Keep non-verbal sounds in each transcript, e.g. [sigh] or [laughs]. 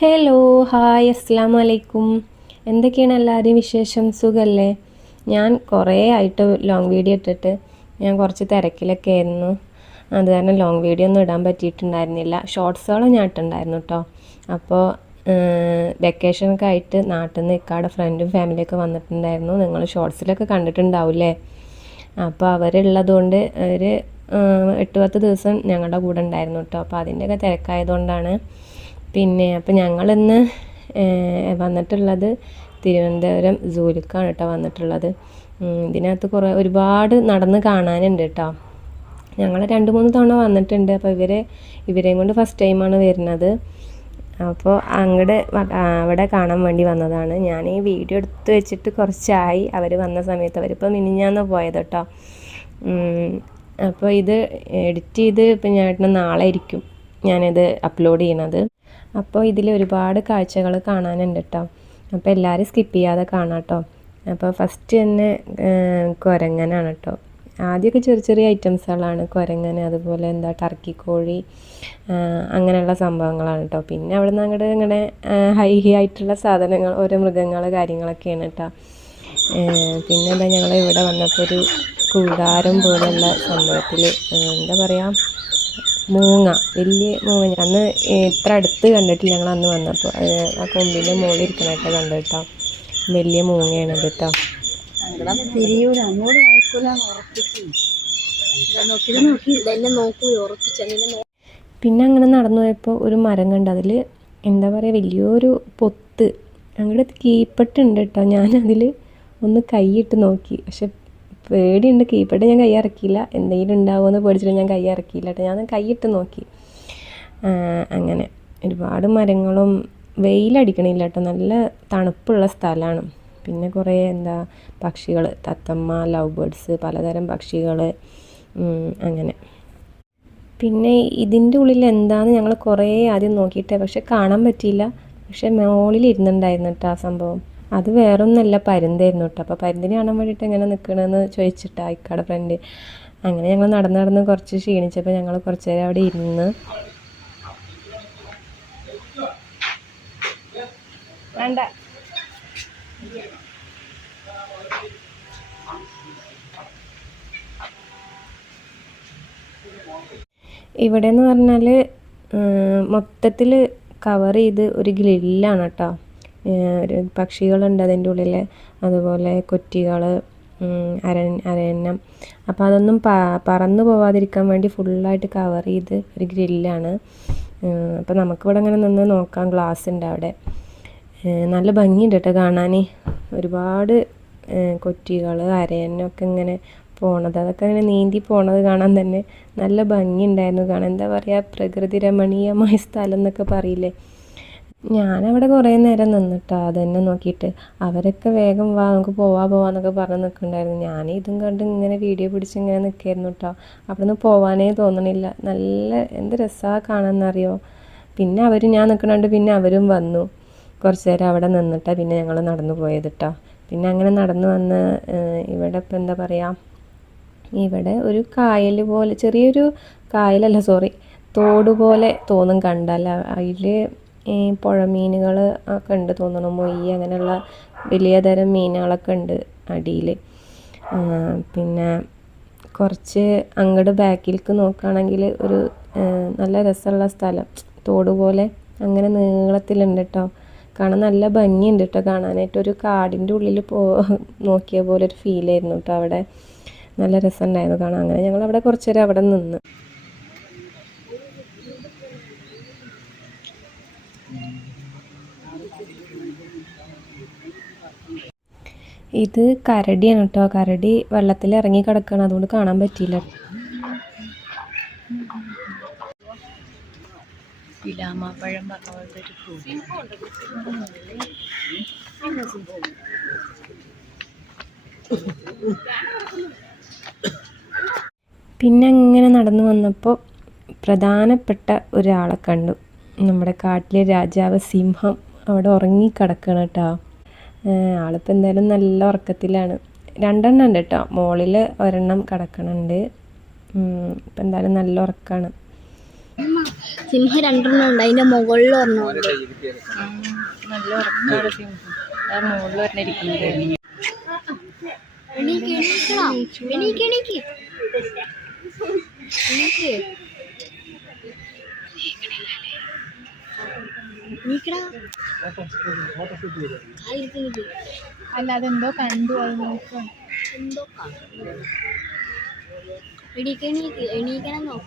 Hello hi അസ്സാം വലൈക്കും എന്തൊക്കെയാണ് എല്ലാവരുടെയും വിശേഷം? സുഖമല്ലേ ഞാൻ കുറേ ആയിട്ട് ലോങ് വീഡിയോ ഇട്ടിട്ട് ഞാൻ കുറച്ച് തിരക്കിലൊക്കെ ആയിരുന്നു. അത് കാരണം ലോങ് വീഡിയോ ഒന്നും ഇടാൻ പറ്റിയിട്ടുണ്ടായിരുന്നില്ല. ഷോർട്സുകളും ഞാൻ ഇട്ടുണ്ടായിരുന്നു കേട്ടോ അപ്പോൾ വെക്കേഷനൊക്കെ ആയിട്ട് നാട്ടിൽ നിന്ന് ഇക്കാടെ ഫ്രണ്ടും ഫാമിലിയൊക്കെ വന്നിട്ടുണ്ടായിരുന്നു. നിങ്ങൾ ഷോർട്സിലൊക്കെ കണ്ടിട്ടുണ്ടാവില്ലേ? അപ്പോൾ അവരുള്ളത് കൊണ്ട് അവർ എട്ട് പത്ത് ദിവസം ഞങ്ങളുടെ കൂടെ ഉണ്ടായിരുന്നു കേട്ടോ അപ്പോൾ അതിന്റെയൊക്കെ തിരക്കായതുകൊണ്ടാണ് പിന്നെ അപ്പോൾ ഞങ്ങളിന്ന് വന്നിട്ടുള്ളത് തിരുവനന്തപുരം സൂലിക്കാണ് കേട്ടോ വന്നിട്ടുള്ളത്. ഇതിനകത്ത് കുറേ ഒരുപാട് നടന്ന് കാണാനുണ്ട് കേട്ടോ. ഞങ്ങൾ രണ്ട് മൂന്ന് തവണ വന്നിട്ടുണ്ട്. അപ്പോൾ ഇവരെ ഇവരെയും കൊണ്ട് ഫസ്റ്റ് ടൈമാണ് വരുന്നത്. അപ്പോൾ അങ്ങോട്ട് അവിടെ കാണാൻ വേണ്ടി വന്നതാണ്. ഞാൻ ഈ വീഡിയോ എടുത്ത് വെച്ചിട്ട് കുറച്ചായി. അവർ വന്ന സമയത്ത് അവരിപ്പോൾ മിനിഞ്ഞാന്ന് പോയത് കേട്ടോ. അപ്പോൾ ഇത് എഡിറ്റ് ചെയ്ത് ഇപ്പം ഞാൻ നാളെ ആയിരിക്കും ഞാനിത് അപ്ലോഡ് ചെയ്യണത്. അപ്പോൾ ഇതിൽ ഒരുപാട് കാഴ്ചകൾ കാണാനുണ്ട് കേട്ടോ അപ്പോൾ എല്ലാവരും സ്കിപ്പ് ചെയ്യാതെ കാണാം കേട്ടോ. അപ്പോൾ ഫസ്റ്റ് തന്നെ കുരങ്ങനാണ് കേട്ടോ. ആദ്യമൊക്കെ ചെറിയ ചെറിയ ഐറ്റംസുകളാണ് കുരങ്ങൻ അതുപോലെ എന്താ ടർക്കി കോഴി അങ്ങനെയുള്ള സംഭവങ്ങളാണ് കേട്ടോ. പിന്നെ അവിടെ നിന്ന് അങ്ങോട്ട് ഇങ്ങനെ ഹൈ ഹൈ ആയിട്ടുള്ള സാധനങ്ങൾ ഓരോ മൃഗങ്ങൾ കാര്യങ്ങളൊക്കെയാണ് കേട്ടോ. പിന്നെന്താ ഞങ്ങൾ ഇവിടെ വന്നപ്പോൾ ഒരു കൂടാരം പോലെയുള്ള സംഭവത്തിൽ എന്താ പറയുക മൂങ്ങ. വലിയ മൂങ്ങ. അന്ന് ഇത്ര അടുത്ത് കണ്ടിട്ടില്ല. ഞങ്ങൾ അന്ന് വന്നപ്പോൾ ആ കൊമ്പിന്റെ മുകളിൽ ഇരിക്കണായിട്ട് കണ്ടു കേട്ടോ. വലിയ മൂങ്ങയാണ് അത് കേട്ടോ. തിരിയൂല. അങ്ങോട്ട് നോക്കൂല നോക്കി. നോക്കി. ഇതെന്നെ നോക്കൂ ഉറപ്പിച്ചു. അങ്ങനെ പിന്നെ അങ്ങനെ നടന്നു പോയപ്പോൾ ഒരു മരം കണ്ട്. അതിൽ എന്താ പറയുക വലിയൊരു പൊത്ത്. അങ്ങോട്ട് കീപ്പട്ടുണ്ട് കേട്ടോ. ഞാനതിൽ ഒന്ന് കൈയിട്ട് നോക്കി. പക്ഷെ പേടിയുണ്ട്. കീപ്പേഡ് ഞാൻ കൈ ഇറക്കിയില്ല എന്തെങ്കിലും ഉണ്ടാവുമെന്ന് പേടിച്ചിട്ട് ഞാൻ കൈ കേട്ടോ. ഞാൻ കൈയിട്ട് നോക്കി. അങ്ങനെ. ഒരുപാട് മരങ്ങളും വെയിലടിക്കണില്ല കേട്ടോ. നല്ല തണുപ്പുള്ള സ്ഥലമാണ്. പിന്നെ കുറേ എന്താ പക്ഷികൾ. തത്തമ്മ ലവ് ബേർഡ്സ് പലതരം പക്ഷികൾ. അങ്ങനെ. പിന്നെ ഇതിന്റെ ഉള്ളിൽ എന്താണെന്ന് ഞങ്ങൾ കുറേ ആദ്യം നോക്കിയിട്ടേ. പക്ഷെ കാണാൻ പറ്റിയില്ല. പക്ഷെ മുകളിൽ ഇരുന്നുണ്ടായിരുന്നു കേട്ടോ ആ സംഭവം. അത് വേറൊന്നല്ല പരുന്തായിരുന്നു കേട്ടോ അപ്പോൾ പരുന്തിനെ കാണാൻ വേണ്ടിയിട്ട് എങ്ങനെ നിൽക്കണമെന്ന് ചോദിച്ചിട്ടാ ഇക്കാടെ ഫ്രണ്ട് അങ്ങനെ ഞങ്ങൾ നടന്ന് നടന്ന് കുറച്ച് ക്ഷീണിച്ചപ്പോൾ ഞങ്ങൾ കുറച്ച് നേരം അവിടെ ഇരുന്ന് വേണ്ട. ഇവിടെ എന്ന് പറഞ്ഞാൽ മൊത്തത്തിൽ കവർ ചെയ്ത് ഒരു ഗ്രില്ലാണ് കേട്ടോ പക്ഷികളുണ്ട് അതിന്റെ ഉള്ളിൽ അതുപോലെ കൊറ്റികൾ അര അരയന്നം. അപ്പോൾ അതൊന്നും പറന്നു പോവാതിരിക്കാൻ വേണ്ടി ഫുള്ളായിട്ട് കവർ ചെയ്ത് ഒരു ഗ്രില്ലാണ്. അപ്പോൾ നമുക്കിവിടെ അങ്ങനെ നിന്ന് നോക്കാം ഗ്ലാസ് ഉണ്ട് അവിടെ. നല്ല ഭംഗിയുണ്ട് കേട്ടോ കാണാൻ ഒരുപാട് കൊറ്റികൾ അരയന്നൊക്കെ ഇങ്ങനെ പോണത്. അതൊക്കെ ഇങ്ങനെ നീന്തി പോണത് കാണാൻ തന്നെ നല്ല ഭംഗിയുണ്ടായിരുന്നു കാണാൻ. എന്താ പറയുക പ്രകൃതി രമണീയമായ സ്ഥലം എന്നൊക്കെ പറയില്ലേ? ഞാനവിടെ കുറേ നേരം നിന്നിട്ടാ അതന്നെ നോക്കിയിട്ട്. അവരൊക്കെ വേഗം വാ നമുക്ക് പോവാ പോവാന്നൊക്കെ പറഞ്ഞ് നിൽക്കുന്നുണ്ടായിരുന്നു. ഞാൻ ഇതും കണ്ട് ഇങ്ങനെ വീഡിയോ പിടിച്ച് ഇങ്ങനെ നിൽക്കായിരുന്നു കേട്ടോ അവിടെ നിന്ന് പോവാനേ തോന്നണില്ല. നല്ല എന്ത് രസമാണ് കാണാമെന്നറിയോ പിന്നെ അവർ ഞാൻ നിൽക്കണുണ്ട് പിന്നെ അവരും വന്നു. കുറച്ച് നേരം അവിടെ നിന്നിട്ടാ പിന്നെ ഞങ്ങൾ നടന്നു പോയത് കേട്ടോ പിന്നെ അങ്ങനെ നടന്നു വന്ന് ഇവിടെ ഇപ്പം എന്താ പറയുക ഇവിടെ ഒരു കായൽ പോലെ ചെറിയൊരു കായലല്ല സോറി തോട് പോലെ തോന്നും കണ്ടാൽ അതിൽ ഈ പുഴമീനുകൾ ഒക്കെ ഉണ്ട് തോന്നണം മൊയ്യ് അങ്ങനെയുള്ള വലിയ തരം മീനുകളൊക്കെ ഉണ്ട് അടിയിൽ പിന്നെ കുറച്ച് അങ്ങോട്ട് ബാക്കിലേക്ക് നോക്കുകയാണെങ്കിൽ ഒരു നല്ല രസമുള്ള സ്ഥലം. തോട് പോലെ അങ്ങനെ നീളത്തിലുണ്ട് കേട്ടോ കാണാൻ നല്ല ഭംഗിയുണ്ട് കേട്ടോ കാണാനായിട്ട്. ഒരു കാടിന്റെ ഉള്ളിൽ പോ നോക്കിയ പോലെ ഒരു ഫീലായിരുന്നു കേട്ടോ അവിടെ. നല്ല രസമുണ്ടായിരുന്നു കാണാൻ. അങ്ങനെ ഞങ്ങൾ അവിടെ കുറച്ച് നേരം അവിടെ നിന്ന്. ഇത് കരടിയാണ് കേട്ടോ. കരടി വെള്ളത്തിൽ ഇറങ്ങി കിടക്കുകയാണ് അതുകൊണ്ട് കാണാൻ പറ്റിയില്ല. പിലാമാപ്പഴം പറഞ്ഞ പോലത്തെ ഒരു ഫ്രൂട്ട് പിന്നെ അങ്ങനെ നടന്നു വന്നപ്പോൾ പ്രധാനപ്പെട്ട ഒരാളെ കണ്ടു. നമ്മുടെ കാട്ടിലെ രാജാവ് സിംഹം അവിടെ ഉറങ്ങി കിടക്കണം കേട്ടോ. ആളിപ്പോൾ എന്തായാലും നല്ല ഉറക്കത്തിലാണ് രണ്ടെണ്ണം ഉണ്ട് കേട്ടോ മോളിൽ ഒരെണ്ണം കിടക്കണുണ്ട് ഇപ്പം എന്തായാലും നല്ല ഉറക്കമാണ് സിംഹം രണ്ടെണ്ണം ഉണ്ട് അതിന്റെ മുകളിൽ ഒരെണ്ണം ഉണ്ട് നല്ല ഉറക്കാണ് സിംഹം ആ മുകളിൽ പറഞ്ഞിരിക്കുന്നത് എണീക്ക് എണീക്കടാ അല്ല അതെന്തോ കണ്ടു അത് നോക്കണം എന്തോ എണീക്കണം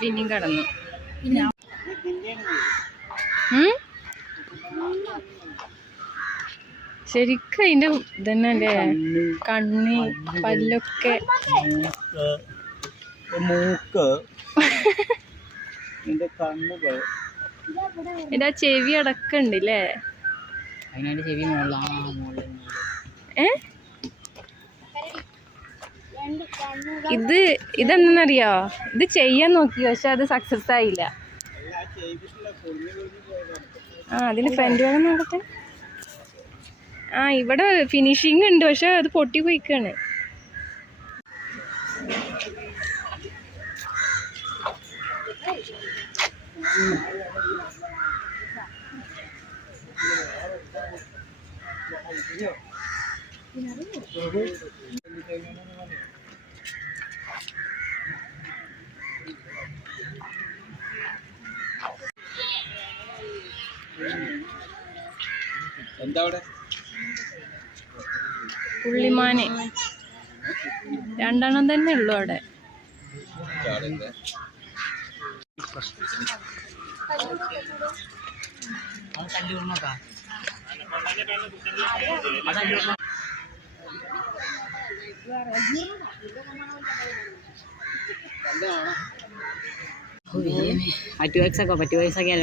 പിന്നെയും കടന്നു. ശരിക്കും അതിന്റെ ഇതന്നെ അല്ലേ കണ്ണി പല്ലൊക്കെ. മൂക്ക് [laughs] കണ്ണുകൾ. ഇതിന്റെ ആ ചെവി അടക്കണ്ട് ല്ലേ അതിനായിട്ട് ചെവി ഏ? ഇത് ഇതെന്നറിയോ ഇത് ചെയ്യാൻ നോക്കി പക്ഷെ അത് സക്സസ് ആയില്ല. ആ അതിന് ഫ്രണ്ട് വേണം നോക്കട്ടെ. ആ ഇവിടെ ഫിനിഷിങ് ഉണ്ട് പക്ഷെ അത് പൊട്ടി പോയിക്കാണ്. എന്താ അവിടെ പുള്ളിമാനെ. രണ്ടെണ്ണം തന്നെ ഉള്ളു അവിടെ. ടു എക്സ് ഒക്കെ ടു എക്സ് ഒക്കെ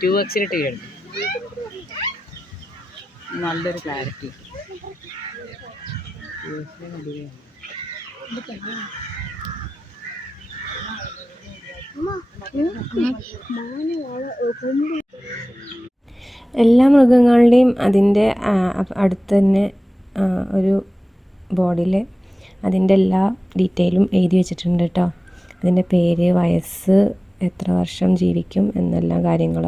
ടു ടി വീഴും നല്ലൊരു ക്ലാരിറ്റി എല്ലാ മൃഗങ്ങളുടെയും അതിന്റെ അടുത്ത് തന്നെ ഒരു ബോർഡിൽ അതിന്റെ എല്ലാ ഡീറ്റെയിലും എഴുതി വെച്ചിട്ടുണ്ട് കേട്ടോ. അതിന്റെ പേര് വയസ്സ് എത്ര വർഷം ജീവിക്കും എന്നെല്ലാം കാര്യങ്ങൾ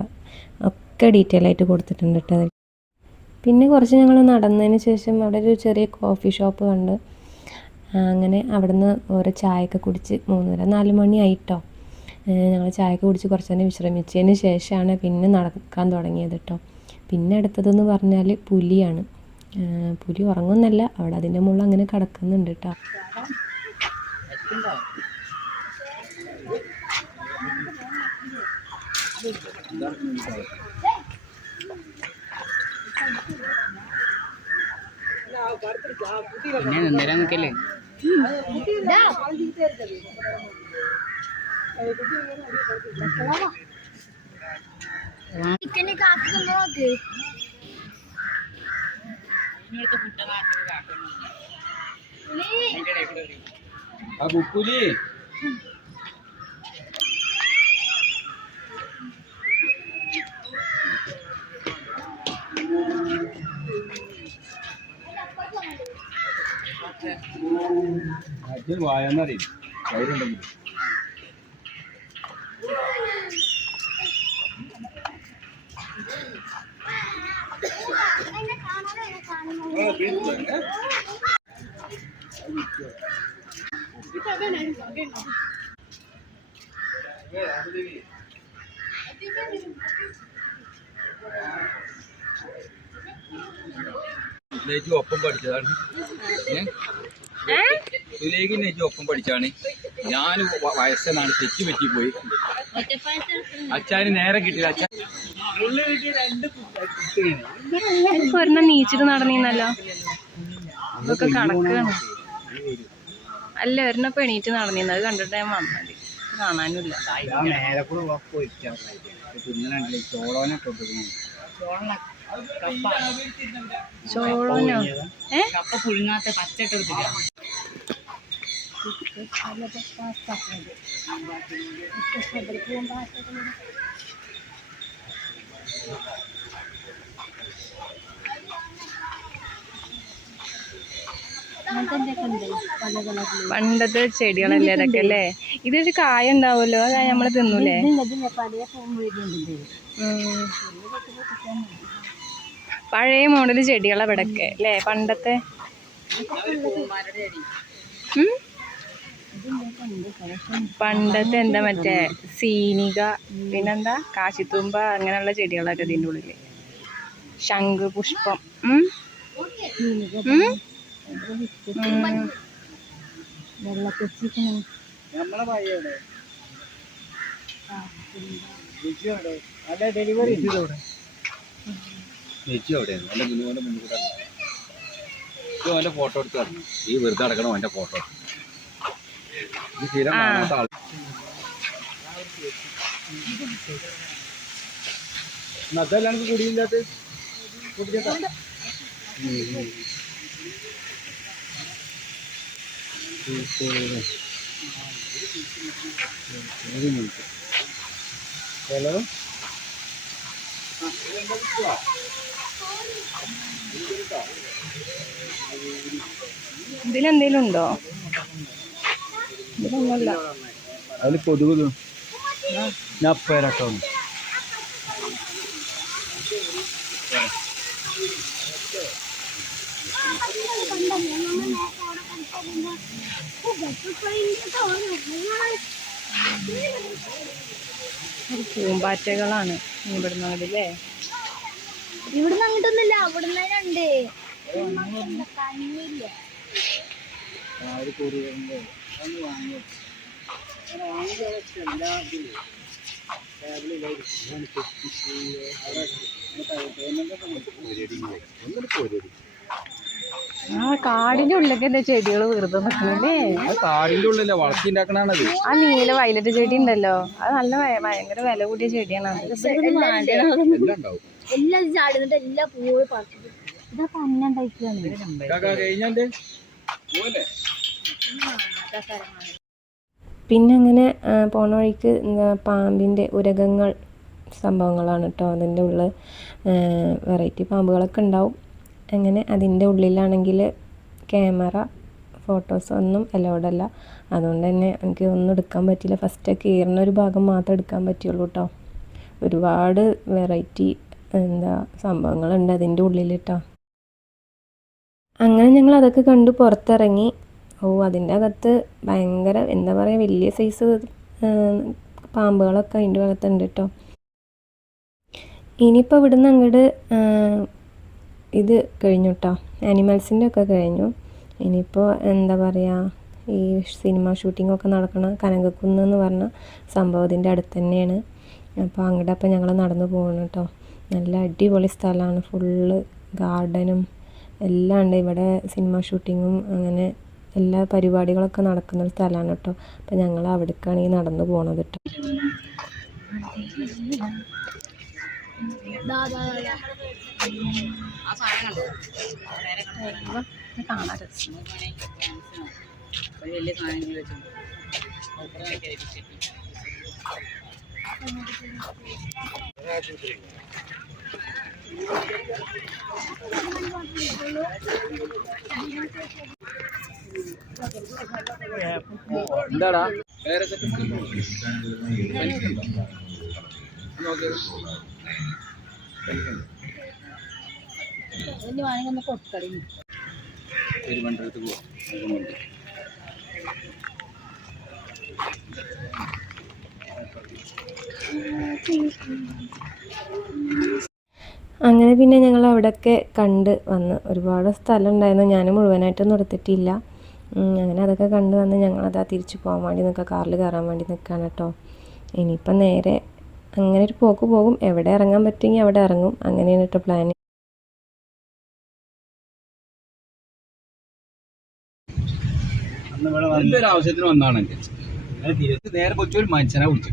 ഒക്കെ ഡീറ്റെയിൽ ആയിട്ട് കൊടുത്തിട്ടുണ്ട് കേട്ടോ. പിന്നെ കുറച്ച് ഞങ്ങൾ നടന്നതിന് ശേഷം അവിടെ ഒരു ചെറിയ കോഫി ഷോപ്പ് കണ്ട്. അങ്ങനെ അവിടുന്ന് ഓരോ ചായയൊക്കെ കുടിച്ച് മൂന്നര നാല് മണി ആയിട്ടോ. ഞങ്ങൾ ചായയൊക്കെ കുടിച്ച് കുറച്ച് നേരം വിശ്രമിച്ചതിന് ശേഷമാണ് പിന്നെ നടക്കാൻ തുടങ്ങിയത് കേട്ടോ. പിന്നെ അടുത്തതെന്ന് പറഞ്ഞാൽ പുലിയാണ്. പുലി ഉറങ്ങുന്നല്ല. അവിടെ അതിന്റെ മുകളിൽ അങ്ങനെ കിടക്കുന്നുണ്ട് കേട്ടോ നിക്കല്ലേ? ചിക്കനെ കാത്തുണ്ടോ നോക്ക്. ആ ബുക്കുലി വായന്നറിയും ധൈര്യമുണ്ടെങ്കിൽ നെജു ഒപ്പം പഠിച്ചതാണ് സുലേഖി നെജു ഒപ്പം പഠിച്ചാണ്. ഞാൻ വയസ്സെന്നാണ് തെറ്റി പറ്റി പോയി അച്ഛന് നേരെ കിട്ടില്ല. അച്ഛൻ ഒരെണ്ണം നീച്ചിട്ട് നടന്നീന്നല്ലോ. അതൊക്കെ കണക്കാണ്. അല്ല ഒരെണ്ണം ഇപ്പൊ എണീറ്റ് നടന്നീന്ന്. അത് കണ്ടിട്ട് ഞാൻ വന്നത് തിന്നണല്ലേ ചോളോനെ ചോളനോ ഏ? കപ്പ പുഴുങ്ങാത്ത പച്ചട്ട് എടുത്തില്ല പണ്ടത്തെ ചെടികളല്ലേ അതൊക്കെ അല്ലേ ഇതൊരു കായ ഉണ്ടാവുമല്ലോ അതായത് നമ്മൾ തിന്നൂലേ? പല. പഴയ മോഡൽ ചെടികളാ ഇവിടൊക്കെ അല്ലേ? പണ്ടത്തെ? പണ്ടത്തെ എന്താ മറ്റേ സീനിക പിന്നെന്താ? കാശിത്തുമ്പ അങ്ങനെയുള്ള ചെടികളൊക്കെ ഇതിന്റെ ഉള്ളിൽ. ശംഖ് പുഷ്പം ഉം? ചേച്ചി എവിടെയാണ് എന്റെ കൊണ്ട് മുന്നിൽ കൂടെ. ഇത് അവന്റെ ഫോട്ടോ എടുത്ത് ഈ വെറുതെ അടക്കണം അവന്റെ ഫോട്ടോ ഈ സ്ഥിരം കാണാത്ത ആൾ അതല്ല കുടിയില്ലാത്ത ഹലോ? ഇതിലെന്തേലും ഉണ്ടോ? ഇതിലൊന്നുമല്ല. അതിൽ കൊതുക് ഞാൻ പേരട്ടോ. പൂമ്പാറ്റകളാണ് ഇവിടുന്ന് അല്ലേ? ഇവിടുന്ന് അങ്ങോട്ടൊന്നുമില്ല അവിടുന്ന് രണ്ട്. കണ്ണില്ല. ആ കാടിന്റെ ഉള്ളിലൊക്കെ എന്താ ചെടികൾ വെറുതെ നിൽക്കുന്നില്ലേ കാടിന്റെ ഉള്ളിലെ വളർത്തിണ്ടാക്കണത് ആ നീല വയലറ്റ് ചെടി ഉണ്ടല്ലോ. അത് നല്ല ഭയ- ഭയങ്കര വില കൂടിയ ചെടിയാണ്. അത് എല്ലാം ഉണ്ടാവും എല്ലാം പൂവ് പറിച്ചിട്ട്. ഇതാ ഇതാക്കാ കഴിഞ്ഞാണ്ട് പിന്നെ അങ്ങനെ പോണ വഴിക്ക് എന്താ പാമ്പിന്റെ ഉരകങ്ങൾ സംഭവങ്ങളാണ് കേട്ടോ അതിന്റെ ഉള്ളിൽ വെറൈറ്റി പാമ്പുകളൊക്കെ ഉണ്ടാവും. അങ്ങനെ അതിന്റെ ഉള്ളിലാണെങ്കിൽ ക്യാമറ ഫോട്ടോസ് ഒന്നും അലോഡല്ല അല്ല. അതുകൊണ്ട് തന്നെ എനിക്ക് ഒന്നും എടുക്കാൻ പറ്റില്ല ഫസ്റ്റ് കയറുന്ന ഒരു ഭാഗം മാത്രം എടുക്കാൻ പറ്റുള്ളൂ കേട്ടോ ഒരുപാട് വെറൈറ്റി എന്താ സംഭവങ്ങളുണ്ട് അതിന്റെ ഉള്ളിൽ കേട്ടോ അങ്ങനെ ഞങ്ങൾ അതൊക്കെ കണ്ടു പുറത്തിറങ്ങി. ഓ അതിന്റെ അകത്ത് ഭയങ്കര എന്താ പറയുക വലിയ സൈസ് പാമ്പുകളൊക്കെ അതിന്റെ അകത്തുണ്ട് കേട്ടോ ഇനിയിപ്പോൾ ഇവിടുന്ന് അങ്ങോട്ട് ഇത് കഴിഞ്ഞു കേട്ടോ ആനിമൽസിന്റെ ഒക്കെ കഴിഞ്ഞു. ഇനിയിപ്പോൾ എന്താ പറയുക ഈ സിനിമ ഷൂട്ടിംഗ് ഒക്കെ നടക്കണ കനകക്കുന്ന് എന്ന് പറഞ്ഞ സംഭവത്തിന്റെ അടുത്ത് തന്നെയാണ്. അപ്പോൾ അങ്ങോട്ട് അപ്പോൾ ഞങ്ങൾ നടന്നു പോകണം കേട്ടോ നല്ല അടിപൊളി സ്ഥലമാണ്. ഫുള്ള് ഗാർഡനും എല്ലാം ഉണ്ട്. ഇവിടെ സിനിമ ഷൂട്ടിങ്ങും അങ്ങനെ എല്ലാ പരിപാടികളൊക്കെ നടക്കുന്ന ഒരു സ്ഥലമാണ് കേട്ടോ. അപ്പം ഞങ്ങൾ അവിടേക്കാണ് ഈ നടന്നു പോണത് കേട്ടോ. കാണാൻ രസം എന്താടാ? വേറെ പെരുവണ്ടടുത്ത് പോവാം അങ്ങനെ പിന്നെ ഞങ്ങൾ അവിടെയൊക്കെ കണ്ട് വന്ന് ഒരുപാട് സ്ഥലം ഉണ്ടായിരുന്നു ഞാൻ മുഴുവനായിട്ടൊന്നും എടുത്തിട്ടില്ല. അങ്ങനെ അതൊക്കെ കണ്ട് വന്ന് ഞങ്ങൾ അതാ തിരിച്ചു പോകാൻ വേണ്ടി നിൽക്കുക കാറിൽ കയറാൻ വേണ്ടി നിൽക്കുകയാണ് കേട്ടോ. ഇനിയിപ്പം നേരെ അങ്ങനെ ഒരു പോക്ക് പോകും. എവിടെ ഇറങ്ങാൻ പറ്റുമെങ്കിൽ അവിടെ ഇറങ്ങും. അങ്ങനെയാണ് കേട്ടോ പ്ലാൻ ആവശ്യത്തിന് വന്നാണെങ്കിൽ തിരിച്ച് നേരെ കൊച്ചു ഒരു മനുഷ്യനെ വിളിച്ചു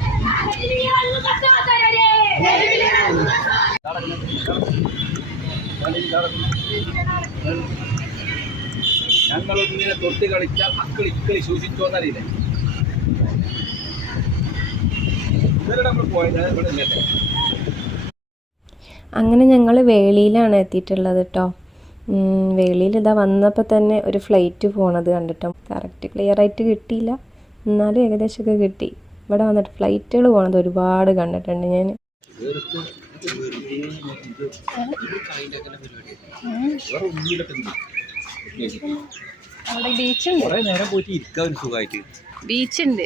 ഞങ്ങളൊന്നിനെ തൊട്ട് കളിച്ചാൽ മക്കൾ ഇക്കളി സൂക്ഷിച്ചോന്നറിയില്ലേ? ഇവരുടെ നമ്മൾ പോയത് ഇവിടെ അങ്ങനെ ഞങ്ങൾ വേളിയിലാണ് എത്തിയിട്ടുള്ളത് കേട്ടോ. വേളിയിൽ ഇതാ വന്നപ്പോൾ തന്നെ ഒരു ഫ്ലൈറ്റ് പോണത് കണ്ടിട്ടോ. കറക്റ്റ് ക്ലിയറായിട്ട് കിട്ടിയില്ല. എന്നാലും ഏകദേശമൊക്കെ കിട്ടി. ഇവിടെ വന്നിട്ട് ഫ്ലൈറ്റുകൾ പോണത് ഒരുപാട് കണ്ടിട്ടുണ്ട് ഞാൻ. ബീച്ചുണ്ട്.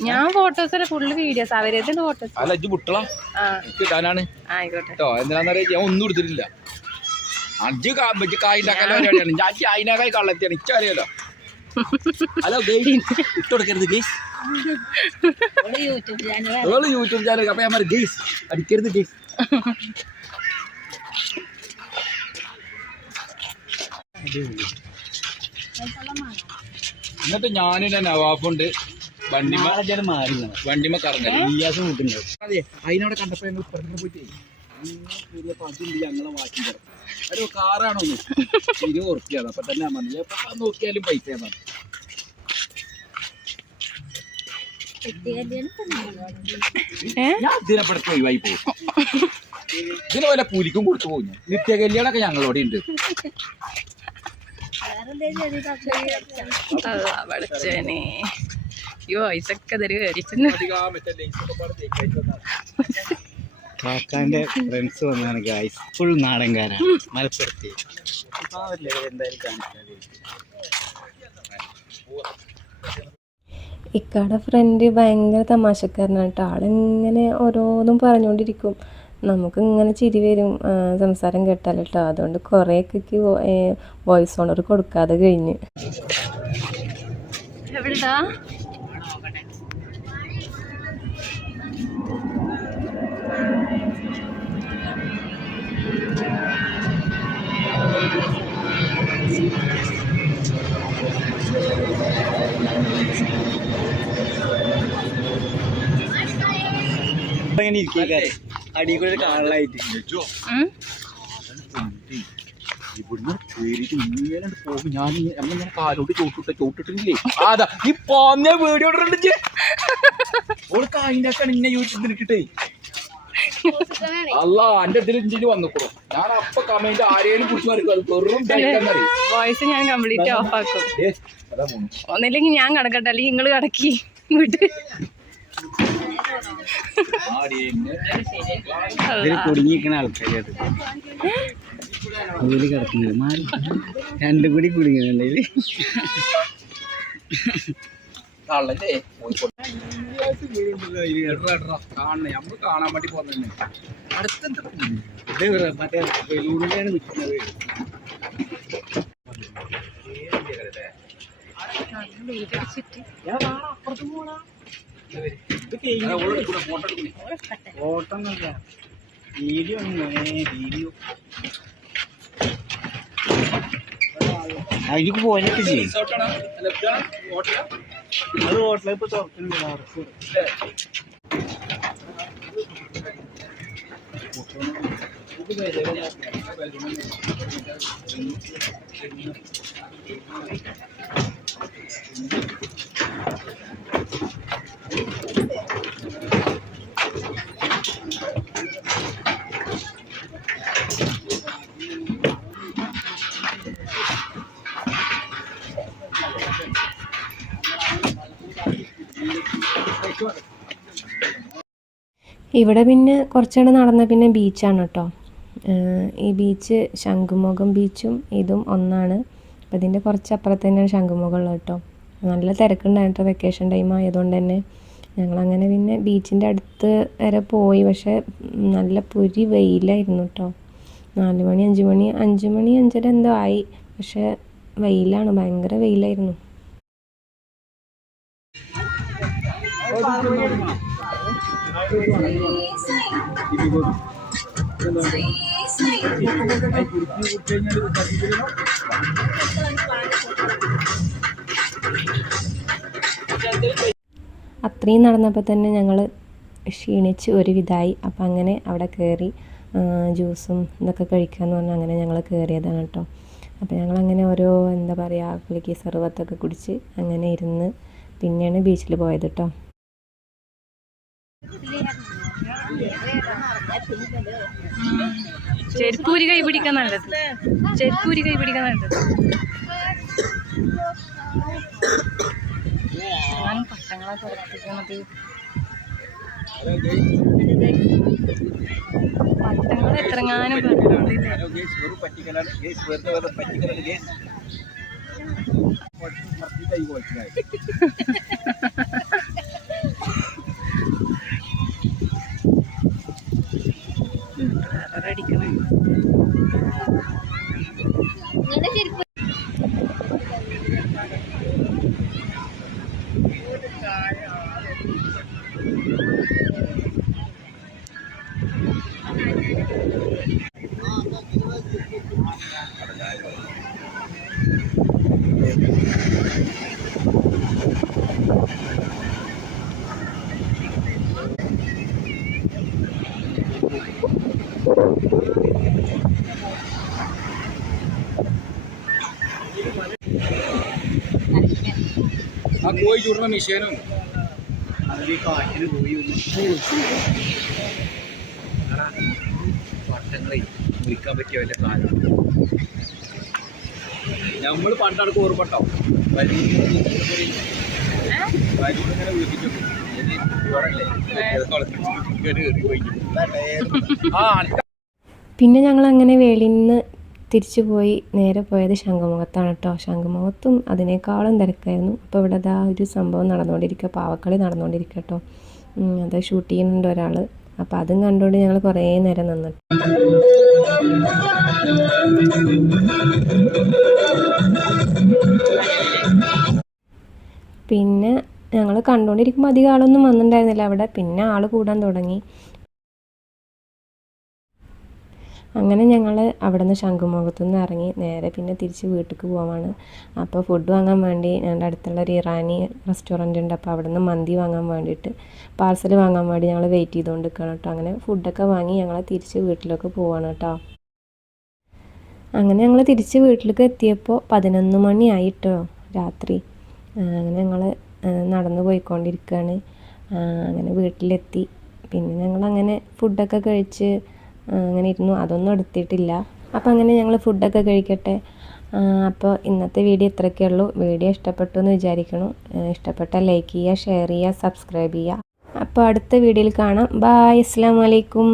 ഞാൻ ഫോട്ടോസ് ഫുള്ള് വീഡിയോസ് അവരേത് ഫോട്ടോസ് അല്ല അജ്ജ് മുട്ടള ആ. എനിക്ക് ഇടാനാണ്. ആയിക്കോട്ടെ. കേട്ടോ എന്തിനാന്നറിയാ ഞാൻ ഒന്നും എടുത്തിട്ടില്ല. അജ്ജ് കാ- കായിണ്ടാക്കാൻ പരിപാടിയാണ്. ഞാൻ അതിനേക്കായി കള്ളത്തിയാണ്. ഹലോ ഗെയ്സ് യൂട്യൂബ് ചാനൽ അപ്പൊ ഞാൻ ഗൈസ് അടിക്കരുത് ഗൈസ്. എന്നിട്ട് ഞാനില്ല നവാബുണ്ട്. വണ്ടിമ വണ്ടിമ കറങ്ങി അതെ അതിനോട് കണ്ടപ്പോ ഞങ്ങൾ ഇപ്പുറത്തേക്ക് പോയിട്ട് ഞങ്ങളെ വാക്കി ഒരു കാറാണോ ഇരുപത് ഉറപ്പിയാണ്. അപ്പൊ തന്നെ മതി പറഞ്ഞു എപ്പോ നോക്കിയാലും പൈസ ഞാൻ ഇതിനെപ്പെടുത്ത് ഒഴിവായി പോകും. ഇതിന് വല്ല പുലിക്കും കൊടുത്തു പോകും ഞാൻ. നിത്യ കല്യാണൊക്കെ ഞങ്ങളോടെ ഉണ്ട്. യോ അയ്യോ തരുവായിരിക്കും തരും കാക്കാന്റെ ഫ്രണ്ട്സ് വന്നാണ് ഗായ്സ് ഫുൾ നാടൻകാരാണ്. മലപ്പുറത്ത്. ഇക്കാടെ ഫ്രണ്ട് ഭയങ്കര തമാശക്കാരനാണ് കേട്ടോ. ആളിങ്ങനെ ഓരോന്നും പറഞ്ഞുകൊണ്ടിരിക്കും നമുക്ക് ഇങ്ങനെ ചിരി വരും സംസാരം കേട്ടാൽ കേട്ടോ. അതുകൊണ്ട് കുറേയൊക്കെ വോയിസ് ഓണർ കൊടുക്കാതെ കഴിഞ്ഞ്. എവിടെടാ? ഇങ്ങനെ ഇരിക്കേക്കാരെ അടി കൂടെ കാണലായിട്ട്? ഇവിടുന്ന് ഇങ്ങനെ പോകും. ഞാൻ നമ്മളിങ്ങനെ കാലോട്ട് ചോട്ടിട്ട ചോട്ടിട്ടില്ലേ അതാ. ഈ പോന്ന വീഡിയോ ഓൾ കായിണ്ടാക്കാണ് ഇന്നെ യൂട്യൂബിൽ ഇട്ടിട്ടേ അല്ല എന്റെ ഇതിൽ ഇഞ്ചിന് വന്നിക്കണു? ഞാൻ അപ്പൊ കമന്റ് ആരെയും കുറിച്ച് വെറും. വോയിസ് ഞാൻ കംപ്ലീറ്റ് ഓഫ് ആക്കും. ഒന്നില്ലെങ്കിൽ ഞാൻ കിടക്കട്ടെ അല്ലെങ്കിൽ നിങ്ങൾ കിടക്കി. വീട്ടിൽ എന്നെ. ഇതിൽ കുടുങ്ങിയിരിക്കുന്ന ആൾക്കാർ അത്. അതിൽ കിടക്കുന്നത് മാറി. രണ്ടും കൂടി കുടുങ്ങുന്നുണ്ട് നമ്മൾ കാണാൻ വേണ്ടി ഇത് ഇവിടെ മറ്റേ ബലൂണിലാണ് നിൽക്കുന്നത്. അപ്പുറത്ത് എടുക്കണേ ഓട്ടം എന്നല്ല വീഡിയോ വീഡിയോ. അതിലേക്ക് പോയിട്ട് ചെയ്യും. അത് ഹോട്ടലിൽ ഇപ്പൊ തുറക്കുന്നുണ്ട് ഇവിടെ പിന്നെ കുറച്ചുകൂടെ നടന്ന പിന്നെ ബീച്ചാണ് കേട്ടോ ഈ ബീച്ച് ശംഖുമുഖം ബീച്ചും ഇതും ഒന്നാണ്. അപ്പം ഇതിന്റെ കുറച്ച് അപ്പുറത്ത് തന്നെയാണ് ശംഖുമുഖം ഉള്ളത് കേട്ടോ നല്ല തിരക്കുണ്ടായിട്ട് വെക്കേഷൻ ടൈം ആയതുകൊണ്ട് തന്നെ. ഞങ്ങളങ്ങനെ പിന്നെ ബീച്ചിന്റെ അടുത്ത് വരെ പോയി. പക്ഷേ നല്ല പൊരി വെയിലായിരുന്നു കേട്ടോ നാല് മണി അഞ്ച് മണി അഞ്ച് മണി അഞ്ചര എന്തോ ആയി. പക്ഷേ വെയിലാണ് ഭയങ്കര വെയിലായിരുന്നു. അത്രയും നടന്നപ്പോൾ തന്നെ ഞങ്ങൾ ക്ഷീണിച്ച് ഒരു വിധായി അപ്പം അങ്ങനെ അവിടെ കയറി ജ്യൂസും ഇതൊക്കെ കഴിക്കാമെന്ന് പറഞ്ഞാൽ അങ്ങനെ ഞങ്ങൾ കയറിയതാണ് കേട്ടോ. അപ്പോൾ ഞങ്ങൾ അങ്ങനെ ഓരോ എന്താ പറയുക കുളിക്ക് സർവത്തൊക്കെ കുടിച്ച് അങ്ങനെ ഇരുന്ന് പിന്നെയാണ് ബീച്ചിൽ പോയത് കേട്ടോ. ചെരുപ്പൂരി കൈ പിടിക്കാൻ നല്ലത്. ചെരുപ്പൂരി കൈ പിടിക്കാൻ നല്ലത്. പട്ടങ്ങളെ തുറപ്പിക്കണത് പട്ടങ്ങൾ എത്രങ്ങാനും പറഞ്ഞില്ലേ ഹലോ ഗേസ് വെറും പറ്റിക്കലാണ് ഗേസ് വെറുതെ വെറുതെ പറ്റിക്കലാണ് ഗേസ് കൈ പോയിട്ടില്ല അടിക്കണം ആ കോഴി ചൂടുന്ന മിഷീനും അതിൽ കാറ്റിന് പോയി പറ്റിയ വല്ല കാലം നമ്മൾ ഇങ്ങനെ വിളിപ്പിച്ചു ആ പിന്നെ ഞങ്ങൾ അങ്ങനെ വേളിയിൽ നിന്ന് തിരിച്ചു പോയി നേരെ പോയത് ശംഖുമുഖത്താണ് കേട്ടോ. ശംഖുമുഖത്തും അതിനേക്കാളും തിരക്കായിരുന്നു. അപ്പോൾ ഇവിടെ അതാ ഒരു സംഭവം നടന്നുകൊണ്ടിരിക്കുക. പാവക്കളി നടന്നുകൊണ്ടിരിക്കുക കേട്ടോ. അത് ഷൂട്ട് ചെയ്യുന്നുണ്ട് ഒരാൾ അപ്പോൾ അതും കണ്ടുകൊണ്ട് ഞങ്ങൾ കുറേ നേരം നിന്നിട്ട്. പിന്നെ ഞങ്ങൾ കണ്ടുകൊണ്ടിരിക്കുമ്പോൾ അധികം ആളൊന്നും വന്നിട്ടുണ്ടായിരുന്നില്ല. അവിടെ പിന്നെ ആൾ കൂടാൻ തുടങ്ങി. അങ്ങനെ ഞങ്ങൾ അവിടെ നിന്ന് ശംഖുമുഖത്തു നിന്ന് ഇറങ്ങി നേരെ പിന്നെ തിരിച്ച് വീട്ടിലേക്ക് പോവാണ്. അപ്പോൾ ഫുഡ് വാങ്ങാൻ വേണ്ടി ഞങ്ങളുടെ അടുത്തുള്ള ഒരു ഇറാനി റെസ്റ്റോറന്റ് ഉണ്ട്. അപ്പോൾ അവിടെ നിന്ന് മന്തി വാങ്ങാൻ വേണ്ടിയിട്ട് പാർസൽ വാങ്ങാൻ വേണ്ടി ഞങ്ങൾ വെയിറ്റ് ചെയ്തുകൊണ്ട് നിൽക്കണം കേട്ടോ അങ്ങനെ ഫുഡൊക്കെ വാങ്ങി ഞങ്ങൾ തിരിച്ച് വീട്ടിലേക്ക് പോവാണ് കേട്ടോ അങ്ങനെ ഞങ്ങൾ തിരിച്ച് വീട്ടിലേക്ക് എത്തിയപ്പോൾ പതിനൊന്ന് മണിയായിട്ടോ രാത്രി. അങ്ങനെ ഞങ്ങൾ നടന്നു പോയിക്കൊണ്ടിരിക്കുകയാണ്. അങ്ങനെ വീട്ടിലെത്തി. പിന്നെ ഞങ്ങളങ്ങനെ ഫുഡൊക്കെ കഴിച്ച് അങ്ങനെ ഇരുന്നു. അതൊന്നും എടുത്തിട്ടില്ല. അപ്പോൾ അങ്ങനെ ഞങ്ങൾ ഫുഡൊക്കെ കഴിക്കട്ടെ. അപ്പോൾ ഇന്നത്തെ വീഡിയോ ഇത്രയൊക്കെ ഉള്ളൂ. വീഡിയോ ഇഷ്ടപ്പെട്ടു എന്ന് വിചാരിക്കണം ഇഷ്ടപ്പെട്ട ഇഷ്ടപ്പെട്ടാൽ ലൈക്ക് ചെയ്യുക ഷെയർ ചെയ്യുക സബ്സ്ക്രൈബ് ചെയ്യുക. അപ്പോൾ അടുത്ത വീഡിയോയിൽ കാണാം. ബായ് അസ്സാം വലൈക്കും